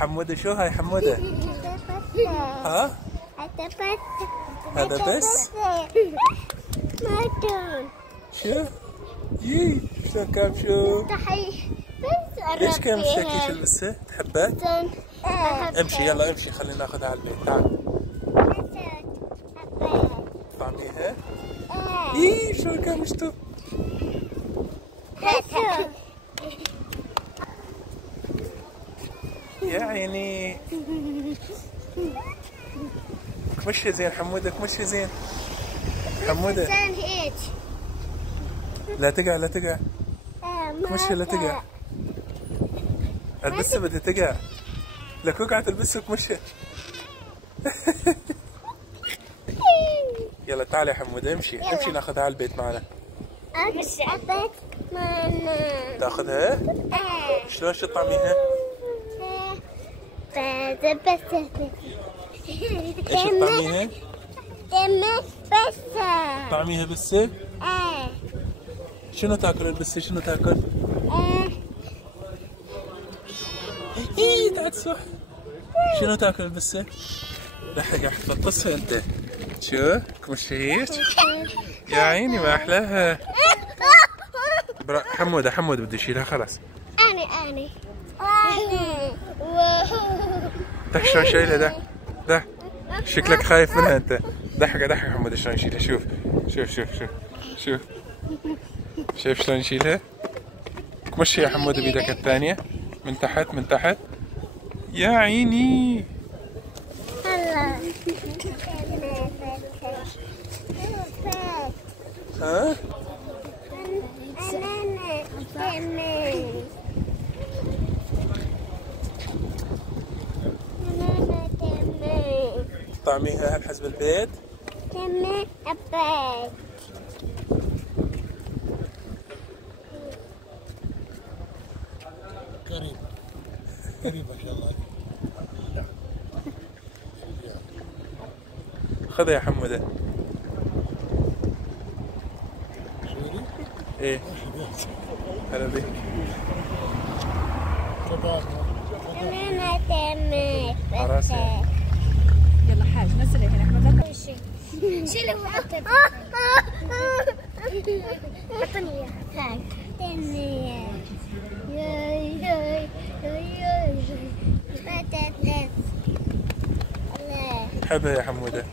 حمودة شو هاي حمودة؟ ها؟ هذا بس؟ شو؟ يي شلون كان شو؟ ليش كان مشتكي شو البسه؟ تحبه؟ امشي يلا امشي خلينا ناخذها على البيت تعال. طعميها؟ يي شلون كان مشتوق؟ يا عيني كمشي زين حمودة كمشي زين حمودة لا تقع لا تقع كمشي لا تقع البسه بدها تقع لك وقعت البسه وكمشي يلا تعالي يا حمودة امشي امشي ناخذها على البيت معنا. تاخذها؟ شلون شو طعميها؟ ايش طعميها؟ طعميها بسة؟ شنو تاكل البسة شنو تاكل؟ ايه تعال صح شنو تاكل البسة؟ لحق تفطسها انت شو؟ كمشي هيك؟ يا عيني ما احلاها. حمودة حمودة بده يشيلها خلاص. أنا ده شلون شايلها ده شكلك خايف منها انت. ضحك ضحك حمودة شلون يشيلها شوف شوف شوف شوف شوف شايف شلون يشيلها؟ مشي يا حمودة بيدك الثانية من تحت من تحت. يا عيني ها؟ طعميها هالحزب البيت؟ قريب قريب ما شاء الله. خذها يا حمودة. ايه هلا بك. عراسة يلا حاج نزلي هنا احمد لا شيلي وحطي حطني اياها هاي حطني اياها حبها يا حمودة.